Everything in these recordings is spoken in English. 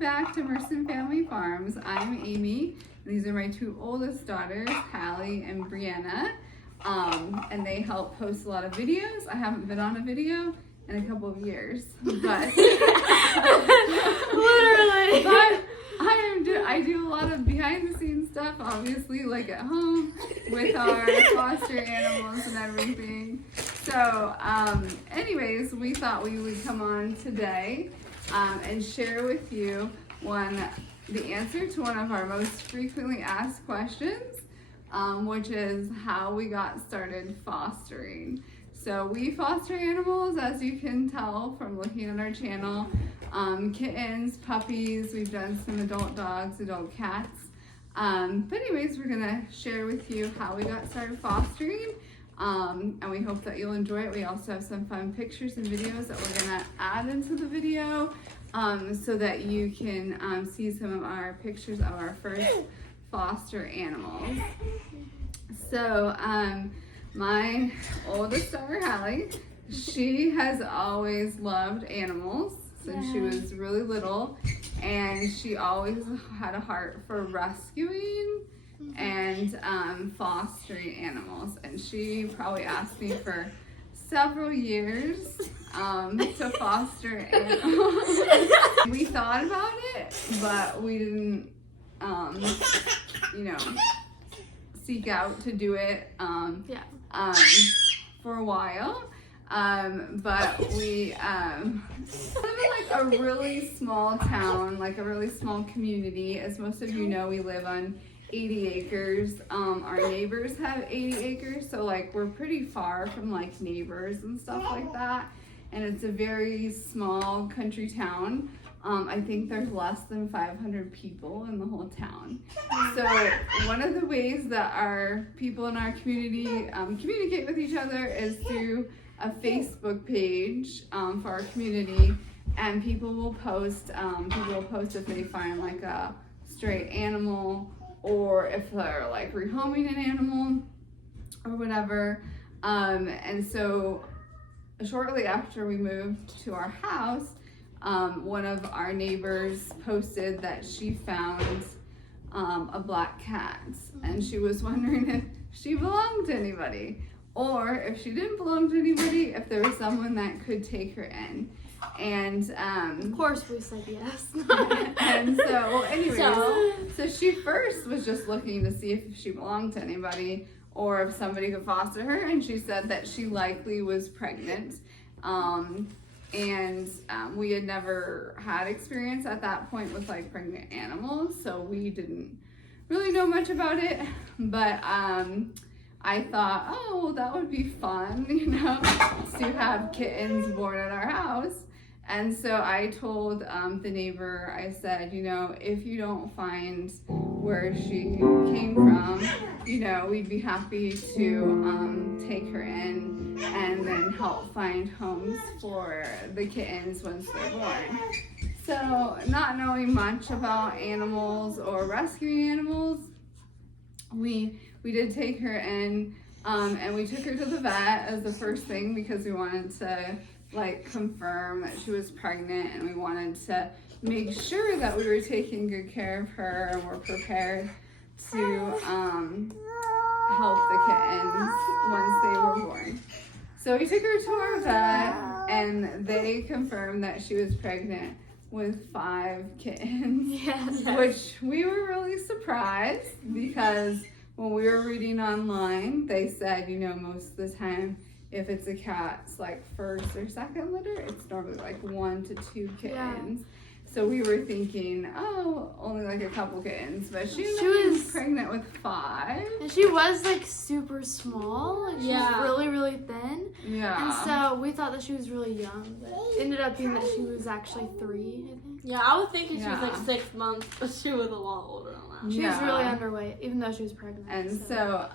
back to Merson Family Farms. I'm Amy. These are my two oldest daughters, Hallie and Brianna. And they help post a lot of videos. I haven't been on a video in a couple of years, but literally. But I do a lot of behind the scenes stuff, obviously, like at home with our foster animals and everything. So, anyways, we thought we would come on today and share with you the answer to one of our most frequently asked questions, which is how we got started fostering. So we foster animals, as you can tell from looking at our channel, kittens, puppies, we've done some adult dogs, adult cats. But anyways, we're gonna share with you how we got started fostering, and we hope that you'll enjoy it. We also have some fun pictures and videos that we're gonna add into the video, so that you can see some of our pictures of our first foster animals. So, my oldest daughter, Hallie, she has always loved animals since she was really little, and she always had a heart for rescuing and fostering animals. And she probably asked me for several years to foster animals. We thought about it, but we didn't, seek out to do it for a while. But we live in like a really small town, like a really small community. As most of you know, we live on 80 acres. Our neighbors have 80 acres, so like we're pretty far from like neighbors and stuff like that. And it's a very small country town. I think there's less than 500 people in the whole town. So one of the ways that our people in our community communicate with each other is through a Facebook page for our community, and people will post if they find like a stray animal, or if they're like rehoming an animal or whatever. And so shortly after we moved to our house, one of our neighbors posted that she found a black cat, and she was wondering if she belonged to anybody, or if she didn't belong to anybody, if there was someone that could take her in. And of course we said yes. And so anyways, so she first was just looking to see if she belonged to anybody or if somebody could foster her, and she said that she likely was pregnant. And we had never had experience at that point with like pregnant animals, so we didn't really know much about it. But I thought, oh, well, that would be fun, to have kittens born at our house. And so I told the neighbor, I said, if you don't find where she came from, we'd be happy to take her in and then help find homes for the kittens once they're born. So not knowing much about animals or rescuing animals, we did take her in, and we took her to the vet as the first thing because we wanted to confirm that she was pregnant, and we wanted to make sure that we were taking good care of her and were prepared to help the kittens once they were born. So we took her to our vet, and they confirmed that she was pregnant with 5 kittens. Yes. Which we were really surprised, because when we were reading online, they said, most of the time, if it's a cat's like first or second litter, it's normally like 1 to 2 kittens. Yeah. So we were thinking, oh, only like a couple kittens, but she was pregnant with 5. And she was like super small. Like, she was really, really thin. Yeah. And so we thought that she was really young, but it ended up being that she was actually 3, I think. Yeah, I was thinking she was like 6 months, but she was a lot older than that. She was really underweight, even though she was pregnant. And so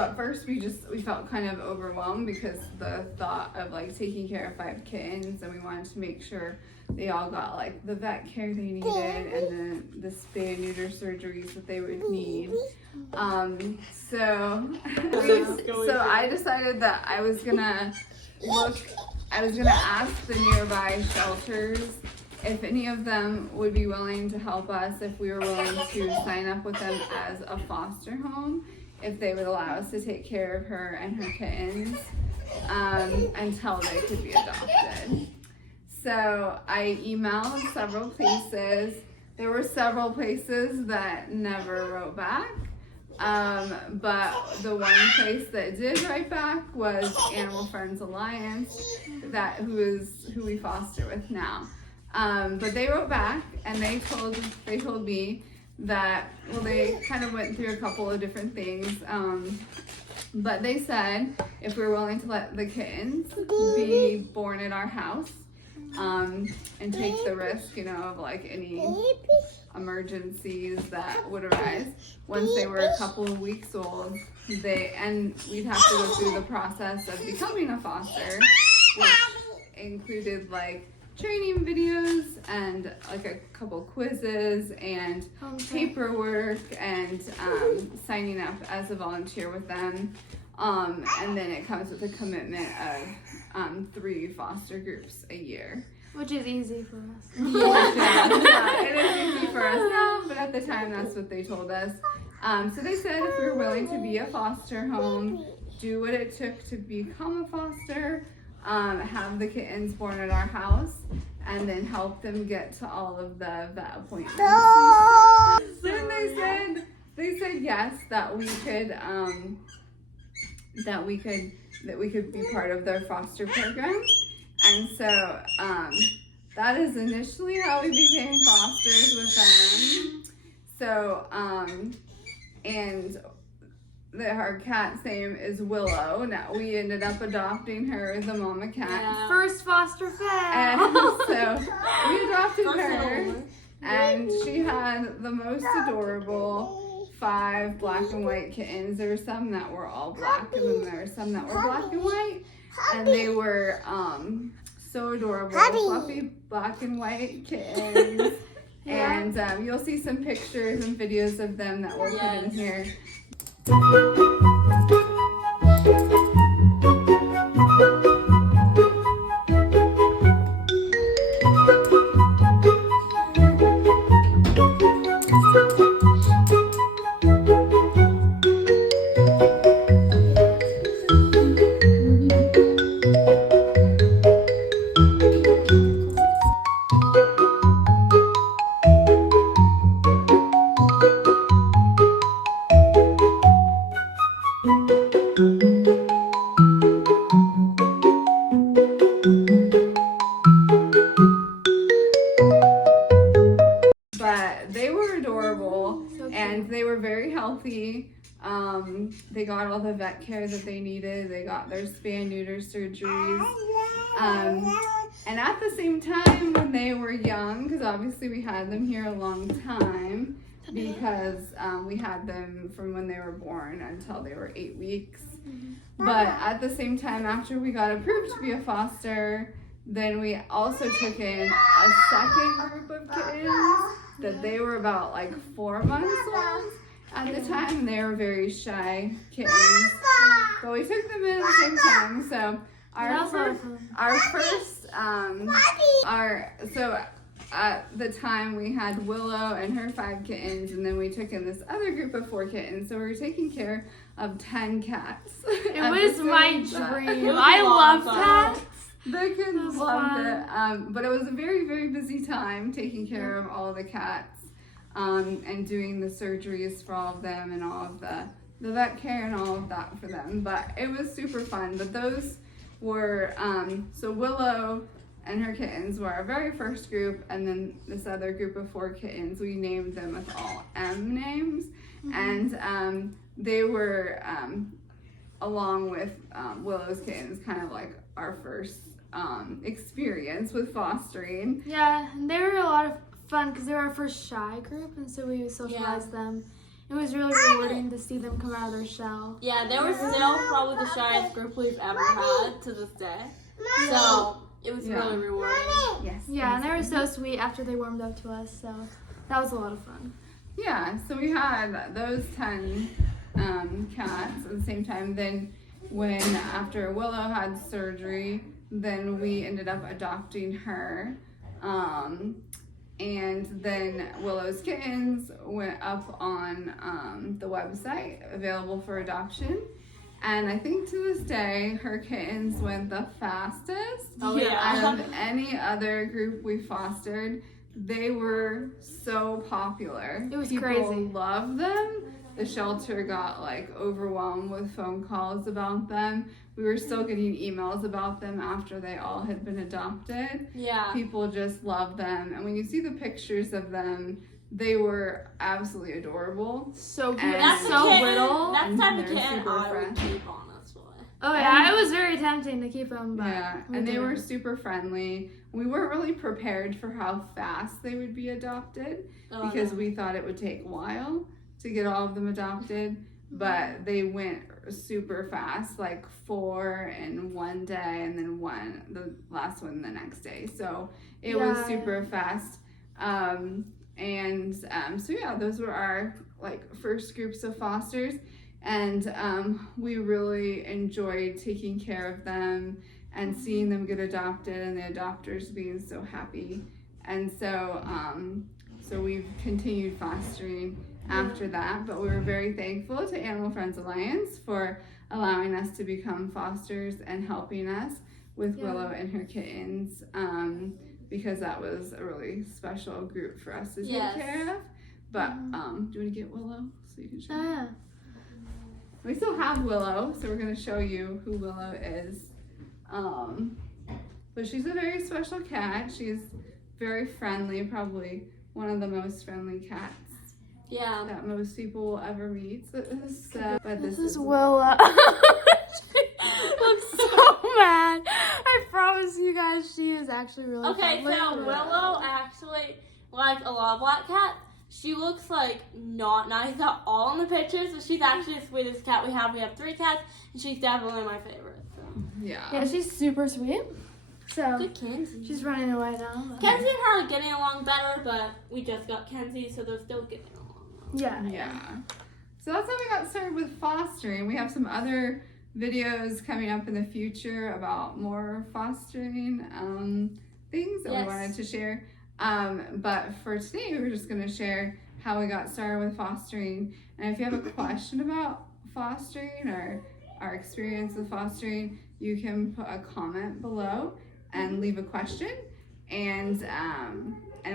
at first we felt kind of overwhelmed because the thought of like taking care of 5 kittens, and we wanted to make sure they all got like the vet care they needed and the spay and neuter surgeries that they would need. So I decided that I was gonna ask the nearby shelters if any of them would be willing to help us if we were willing to sign up with them as a foster home, if they would allow us to take care of her and her kittens until they could be adopted. So I emailed several places. There were several places that never wrote back. But the one place that did write back was Animal Friends Alliance, who we foster with now. But they wrote back and they told me that, well, they kind of went through a couple of different things. But they said if we were willing to let the kittens be born at our house, and take the risk, of like any emergencies that would arise once they were a couple of weeks old, and we'd have to go through the process of becoming a foster, which included like training videos and like a couple quizzes and paperwork and signing up as a volunteer with them. And then it comes with a commitment of 3 foster groups a year. Which is easy for us. Yeah, it is easy for us now, but at the time that's what they told us. So they said if we were willing to be a foster home, do what it took to become a foster, have the kittens born at our house, and then help them get to all of the vet appointments. Then they said yes, that we could be part of their foster program. And so that is initially how we became fosters with them. So and our cat's name is Willow. Now we ended up adopting her as a mama cat. Yeah. First foster pet. And so we adopted her, and she had the most adorable 5 black and white kittens. There were some that were all black, and then there were some that were black and white, and they were so adorable, fluffy black and white kittens. Yeah. And you'll see some pictures and videos of them that we'll put in here. But they were adorable, and they were very healthy. They got all the vet care that they needed. They got their spay neuter surgeries. And at the same time, when they were young, because obviously we had them here a long time, because we had them from when they were born until they were 8 weeks. But at the same time, after we got approved to be a foster, then we also took in a second group of kittens that they were about like 4 months old at the time. They were very shy kittens, but we took them in at the same time. So at the time we had Willow and her 5 kittens, and then we took in this other group of 4 kittens. So we were taking care of 10 cats. It was my dream. I love cats. The kids loved it. But it was a very, very busy time taking care of all the cats and doing the surgeries for all of them and all of the vet care and all of that for them. But it was super fun. But those were, so Willow and her kittens were our very first group, and then this other group of 4 kittens, we named them with all M names. And they were, along with Willow's kittens, kind of like our first experience with fostering. Yeah, and they were a lot of fun because they were our first shy group, and so we socialized them. It was really rewarding to see them come out of their shell. Yeah, they were still probably the shyest group we've ever had to this day. So it was really rewarding. Yes. Yeah, and they were so sweet after they warmed up to us, so that was a lot of fun. Yeah, so we had those 10 cats at the same time. Then after Willow had surgery, then we ended up adopting her And then Willow's kittens went up on the website, available for adoption. And I think to this day, her kittens went the fastest out of any other group we fostered. They were so popular. It was People crazy. loved them. The shelter got like overwhelmed with phone calls about them. We were still getting emails about them after they all had been adopted. Yeah. People just loved them. And when you see the pictures of them, they were absolutely adorable. So cute. And That's so kitten. little. That's the type of They're kitten super I would fresh. keep, honestly. Oh yeah, it was very tempting to keep them, but Yeah, we and they were didn't. super friendly. We weren't really prepared for how fast they would be adopted because we thought it would take a while to get all of them adopted, but they went super fast, like 4 in one day and then the last one the next day. So it was super fast. So yeah, those were our like first groups of fosters, and we really enjoyed taking care of them and seeing them get adopted and the adopters being so happy. And so so we've continued fostering after that, but we were very thankful to Animal Friends Alliance for allowing us to become fosters and helping us with Willow and her kittens, because that was a really special group for us to take care of. But do you want to get Willow so you can show? Oh yeah. We still have Willow, so we're going to show you who Willow is. But she's a very special cat. She's very friendly, probably one of the most friendly cats that most people will ever meet. But This is Willow. She looks so mad. I promise you guys, she is actually really Okay, friendly. so Willow actually, like a lot of black cats, she looks like not nice at all in the pictures, but she's actually the sweetest cat we have. We have 3 cats, and she's definitely my favorite. So. Yeah, she's super sweet. So Good Kenzie. she's running away now. but- Kenzie and her are getting along better, but we just got Kenzie, so they're still getting along. Yeah. So that's how we got started with fostering. We have some other videos coming up in the future about more fostering things that we wanted to share. But for today, we were just going to share how we got started with fostering. And if you have a question about fostering or our experience with fostering, you can put a comment below and leave a question, and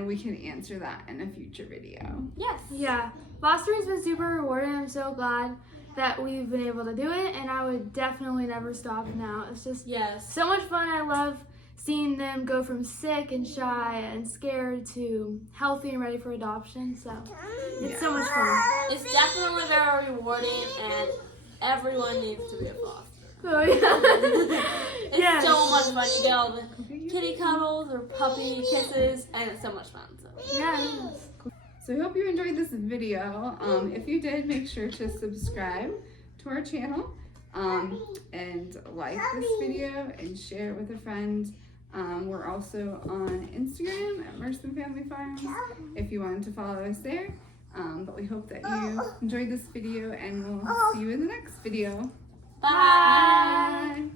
we can answer that in a future video. Yes. Yeah, fostering's been super rewarding. I'm so glad that we've been able to do it, and I would definitely never stop now. It's just so much fun. I love seeing them go from sick and shy and scared to healthy and ready for adoption. So it's so much fun. It's definitely very rewarding, and everyone needs to be a foster. Oh yeah. It's so much fun. You get all the kitty cuddles or puppy kisses, and it's so much fun. So. Yeah. So we hope you enjoyed this video. If you did, make sure to subscribe to our channel and like this video and share it with a friend. We're also on Instagram at Merston Family Farms if you wanted to follow us there. But we hope that you enjoyed this video, and we'll see you in the next video. Bye. Bye.